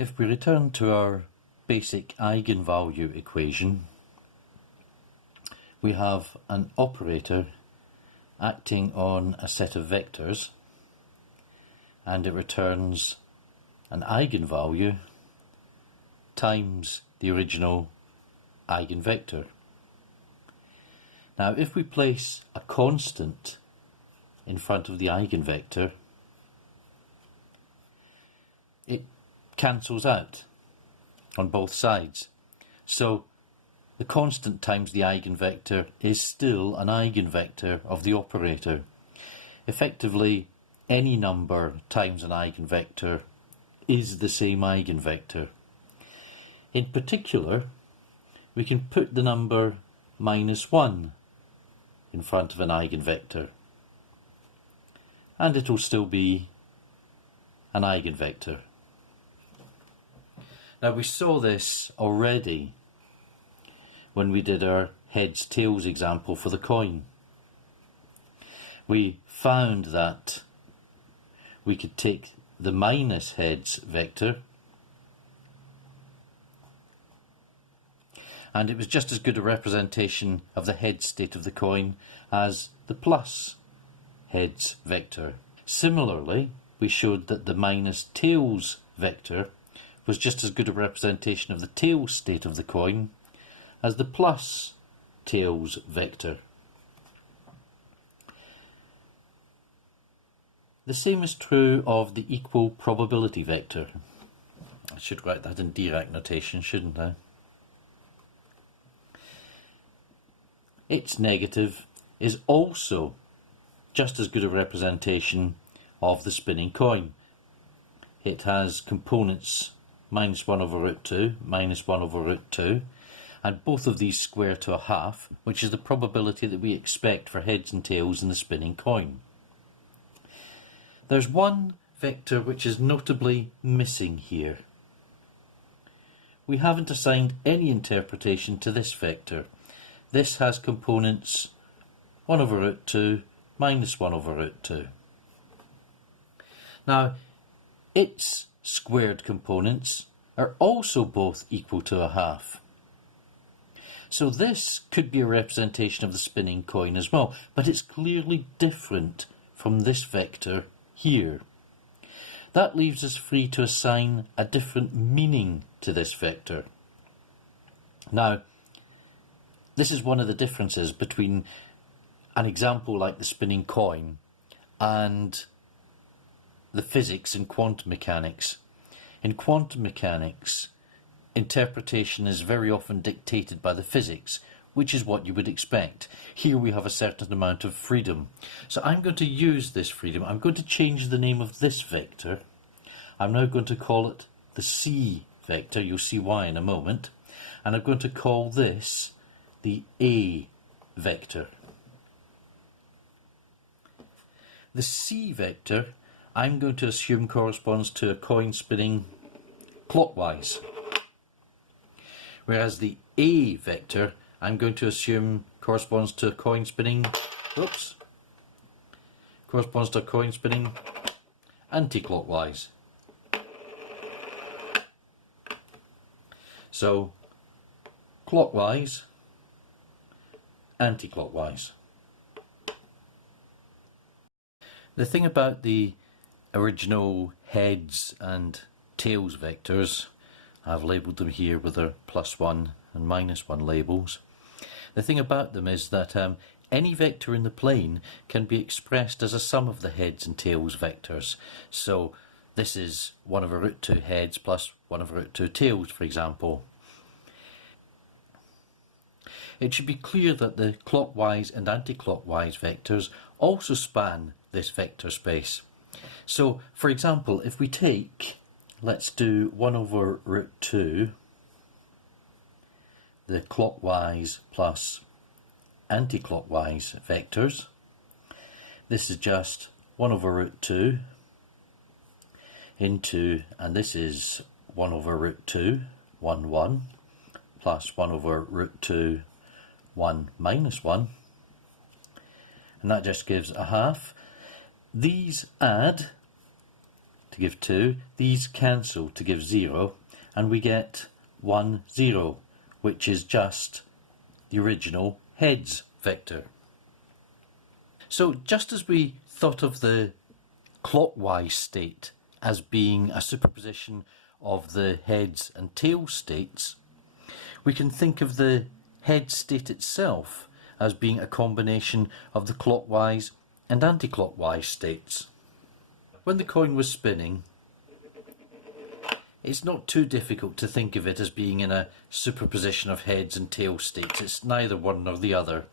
If we return to our basic eigenvalue equation, we have an operator acting on a set of vectors, and it returns an eigenvalue times the original eigenvector. Now, if we place a constant in front of the eigenvector, it cancels out on both sides. So the constant times the eigenvector is still an eigenvector of the operator. Effectively, any number times an eigenvector is the same eigenvector. In particular, we can put the number -1 in front of an eigenvector, and it will still be an eigenvector. Now, we saw this already when we did our heads tails example for the coin. We found that we could take the minus heads vector, and it was just as good a representation of the head state of the coin as the plus heads vector. Similarly, we showed that the minus tails vector was just as good a representation of the tails state of the coin as the plus tails vector. The same is true of the equal probability vector. I should write that in Dirac notation, shouldn't I? Its negative is also just as good a representation of the spinning coin. It has components -1/√2, -1/√2, and both of these square to a half, which is the probability that we expect for heads and tails in the spinning coin. There's one vector which is notably missing here. We haven't assigned any interpretation to this vector. This has components 1/√2 -1/√2. Now, its squared components are also both equal to a half. So this could be a representation of the spinning coin as well, but it's clearly different from this vector here. That leaves us free to assign a different meaning to this vector. Now, this is one of the differences between an example like the spinning coin and the physics in quantum mechanics. In quantum mechanics, interpretation is very often dictated by the physics, which is what you would expect. Here we have a certain amount of freedom. So I'm going to use this freedom. I'm going to change the name of this vector. I'm now going to call it the C vector. You'll see why in a moment. And I'm going to call this the A vector. The C vector, I'm going to assume corresponds to a coin spinning clockwise. Whereas the A vector, I'm going to assume corresponds to a coin spinning, anti-clockwise. So, clockwise, anti-clockwise. The thing about the original heads and tails vectors, I've labelled them here with their +1 and -1 labels. The thing about them is that any vector in the plane can be expressed as a sum of the heads and tails vectors. So this is 1/√2 heads plus 1/√2 tails, for example. It should be clear that the clockwise and anti-clockwise vectors also span this vector space. So, for example, if we take, let's do 1/√2, the clockwise plus anti-clockwise vectors. This is just 1/√2 into, and this is 1/√2, 1, 1, plus 1/√2, 1 minus 1, and that just gives a half. These add to give 2. These cancel to give 0, and we get 1, 0, which is just the original heads vector. So just as we thought of the clockwise state as being a superposition of the heads and tails states, we can think of the head state itself as being a combination of the clockwise and anti-clockwise states. When the coin was spinning, it's not too difficult to think of it as being in a superposition of heads and tail states. It's neither one nor the other.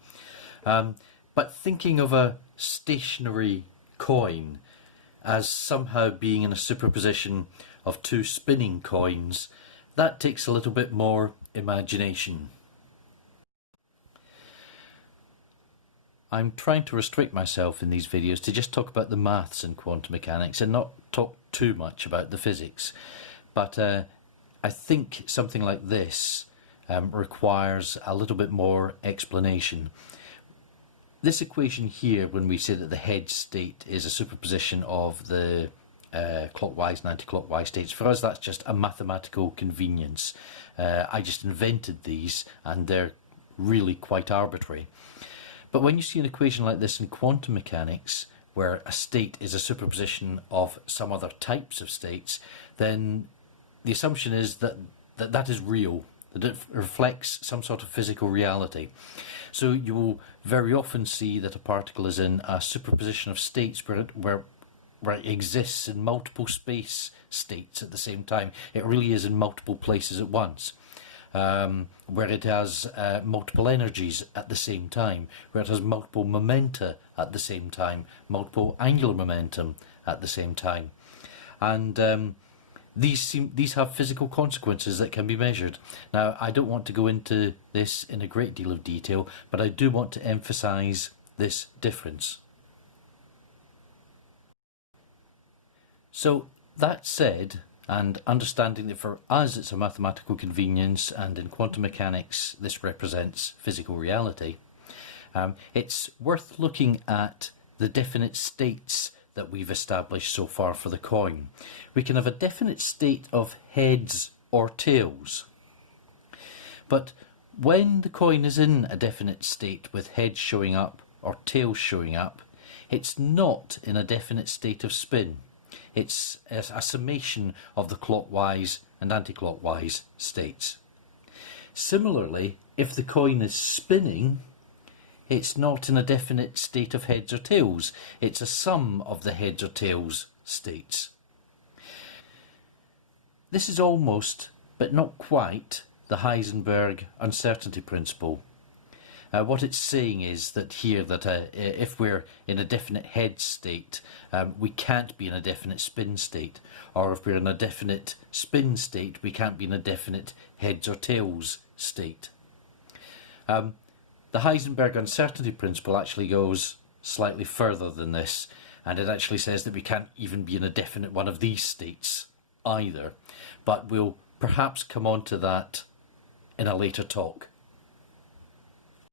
But thinking of a stationary coin as somehow being in a superposition of 2 spinning coins, that takes a little bit more imagination. I'm trying to restrict myself in these videos to just talk about the maths in quantum mechanics and not talk too much about the physics. But I think something like this requires a little bit more explanation. This equation here, when we say that the head state is a superposition of the clockwise and anti-clockwise states, for us that's just a mathematical convenience. I just invented these and they're really quite arbitrary. But when you see an equation like this in quantum mechanics, where a state is a superposition of some other types of states, then the assumption is that that is real, that it reflects some sort of physical reality. So you will very often see that a particle is in a superposition of states where it exists in multiple space states at the same time. It really is in multiple places at once. Where it has multiple energies at the same time, where it has multiple momenta at the same time, multiple angular momentum at the same time. And these have physical consequences that can be measured. Now, I don't want to go into this in a great deal of detail, but I do want to emphasize this difference. So that said, and understanding that for us it's a mathematical convenience and in quantum mechanics this represents physical reality, it's worth looking at the definite states that we've established so far for the coin. We can have a definite state of heads or tails, but when the coin is in a definite state with heads showing up or tails showing up, it's not in a definite state of spin. It's a summation of the clockwise and anti-clockwise states. Similarly, if the coin is spinning, it's not in a definite state of heads or tails. It's a sum of the heads or tails states. This is almost, but not quite, the Heisenberg uncertainty principle. What it's saying is that here that if we're in a definite head state, we can't be in a definite spin state, or if we're in a definite spin state, we can't be in a definite heads or tails state. The Heisenberg uncertainty principle actually goes slightly further than this, and it actually says that we can't even be in a definite one of these states either, but we'll perhaps come on to that in a later talk.